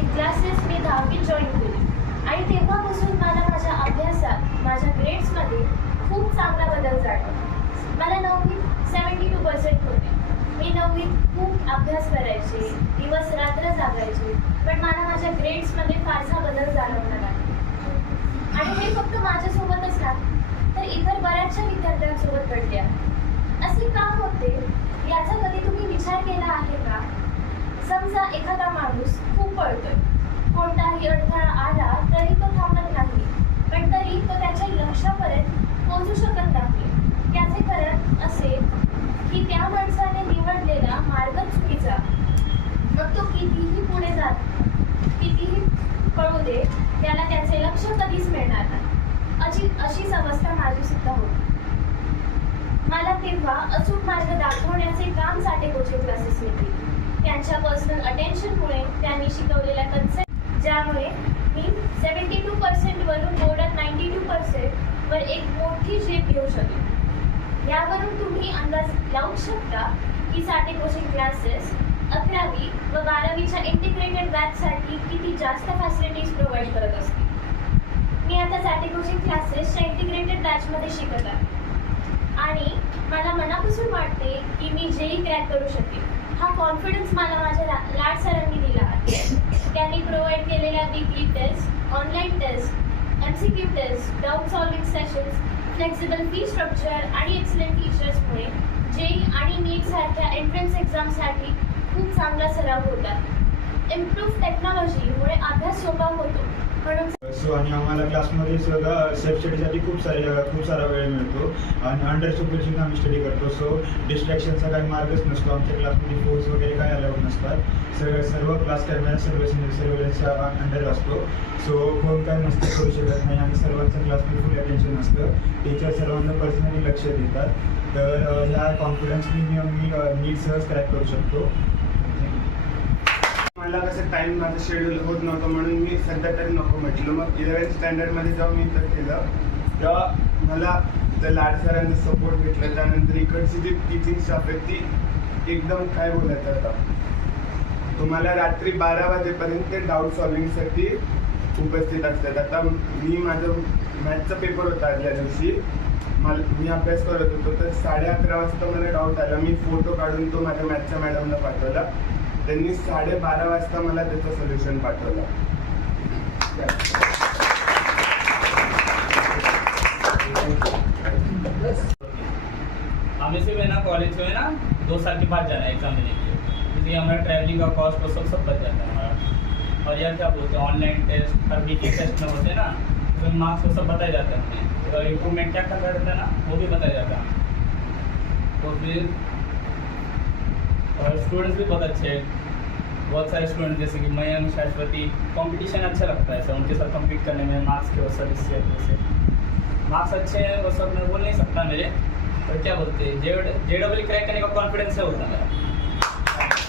Coaching classes मी 10वीत join केली आणि तेव्हापासून मला माझ्या अभ्यासात, माझ्या ग्रेड्समध्ये खूप चांगला बदल जाणवला. मला 9वीत 72% होते. मी 9वीत खूप अभ्यास करायचे, दिवस रात्र जागायचे, पण मला माझ्या ग्रेड्समध्ये फारसा बदल जाणवला नाही. आणि हे फक्त माझ्यासोबतच नाही, तर इतर बऱ्याचशा विद्यार्थ्यांसोबत घडले आहे. असे का होते याचा कधी तुम्ही विचार केला आहे का? समजा एखादा माणूस खूप पळतोय, कोणताही अडथळा आला तरी तो थांबत नाही, पण तरी तो त्याच्या लक्ष्यापर्यंत पोहोचू शकत नाही. याचे कारण असे की त्या माणसाने निवडलेला मार्ग चुकीचा. मग तो कितीही पुढे जात, कितीही पळू दे, त्याला त्याचे लक्ष्य कधीच मिळणार नाही. अशीच अवस्था माझी सुद्धा होती. मला तेव्हा अचूक मार्ग दाखवण्याचे काम साठे कोचिंग क्लासेसने केले. त्यांच्या पर्सनल अटेन्शनमुळे त्यांनी शिकवलेला कन्सेप्ट, ज्यामुळे मी 72% वरून बोर्डात 92% वर एक मोठी झेप घेऊ शकले. यावरून तुम्ही अंदाज लावू शकता की साठे कोचिंग क्लासेस 11वी व 12वीच्या इंटिग्रेटेड बॅचसाठी किती जास्त फॅसिलिटीज प्रोव्हाइड करत असतील. मी आता साठे कोचिंग क्लासेसच्या इंटिग्रेटेड बॅचमध्ये शिकत आहे आणि मला मनापासून वाटते की मी जेई क्रॅक करू शकेन. हा कॉन्फिडन्स मला माझ्या लाड सरांनी दिला आहे. त्यांनी प्रोव्हाइड केलेल्या weekly test, online test, MCQ test, doubt solving sessions, flexible fee structure आणि एक्सलेंट टीचर्समुळे जेई आणि नीट सारख्या एंट्रन्स एक्झामसाठी खूप चांगला सराव होतात. इम्प्रूव्ह टेक्नॉलॉजीमुळे अभ्यास सोपा होतो. म्हणून आणि आम्हाला क्लासमध्ये सुद्धा सेल्फ स्टडीसाठी खूप सारा वेळ मिळतो आणि अंडर सुपरविजन आम्ही स्टडी करतो. सो डिस्ट्रॅक्शनचा काही मार्गच नसतो. आमच्या क्लासमध्ये फोर्स वगैरे काही अलाउड नसतात. सर्व क्लास कॅमेरा सर्वेलन्सच्या अंडर असतो. सो कोण काय मस्ती करू शकत नाही आणि सर्वांचं क्लासमध्ये फुल अटेन्शन असतं. टीचर सर्वांना पर्सनली लक्ष देतात. तर ह्या कॉन्फिडन्सनी मी नीट सहज क्रॅक करू शकतो. मला कसं टाईम माझं शेड्यूल होत नव्हतं म्हणून मी सध्या तरी नको म्हटलं. मग 11th स्टँडर्डमध्ये जेव्हा मी तर केलं तेव्हा मला त्या लाड सरांचा सपोर्ट भेटला. त्यानंतर इकडची जी टीचिंग स्टाफ आहे ती एकदम काय बोलायचं आता, तुम्हाला रात्री 12 वाजेपर्यंत ते डाऊट सॉल्विंगसाठी उपस्थित असतात. आता माझं मॅथचा पेपर होता आदल्या दिवशी, मी अभ्यास करत होतो, तर 11:30 वाजता मला डाऊट आला. मी फोटो काढून तो माझ्या मॅथच्या मॅडमला पाठवला. त्यांनी 12:30 वाजता मला त्याचं सोल्युशन पाठवलं. हमें से ना कॉलेज में ना 2 साल के बाद जाना है एग्जाम देने के लिए, इसलिए हमारा ट्रैवलिंग का कॉस्ट वो सब बच जाता है हमारा. और यार क्या बोलते हैं, ऑनलाइन टेस्ट हर वीकली टेस्ट में होते हैं ना, उसमें मार्क्स वो सब बताया जाता है हमें, और इम्प्रूवमेंट क्या करना रहता है ना वो भी बताया जाता है. तो फिर और स्टूडेंट्स भी बहुत अच्छे हैं. बहुत सारे स्टूडेंट जैसे कि मयंक, शाश्वती, कंपटीशन अच्छा लगता है सर उनके साथ कम्पीट करने में. मार्क्स के वजह से मार्क्स अच्छे हैं वो सब मैं बोल नहीं सकता मेरे, पर क्या बोलते हैं, JEE क्रैक करने का कॉन्फिडेंस है होता है मेरा.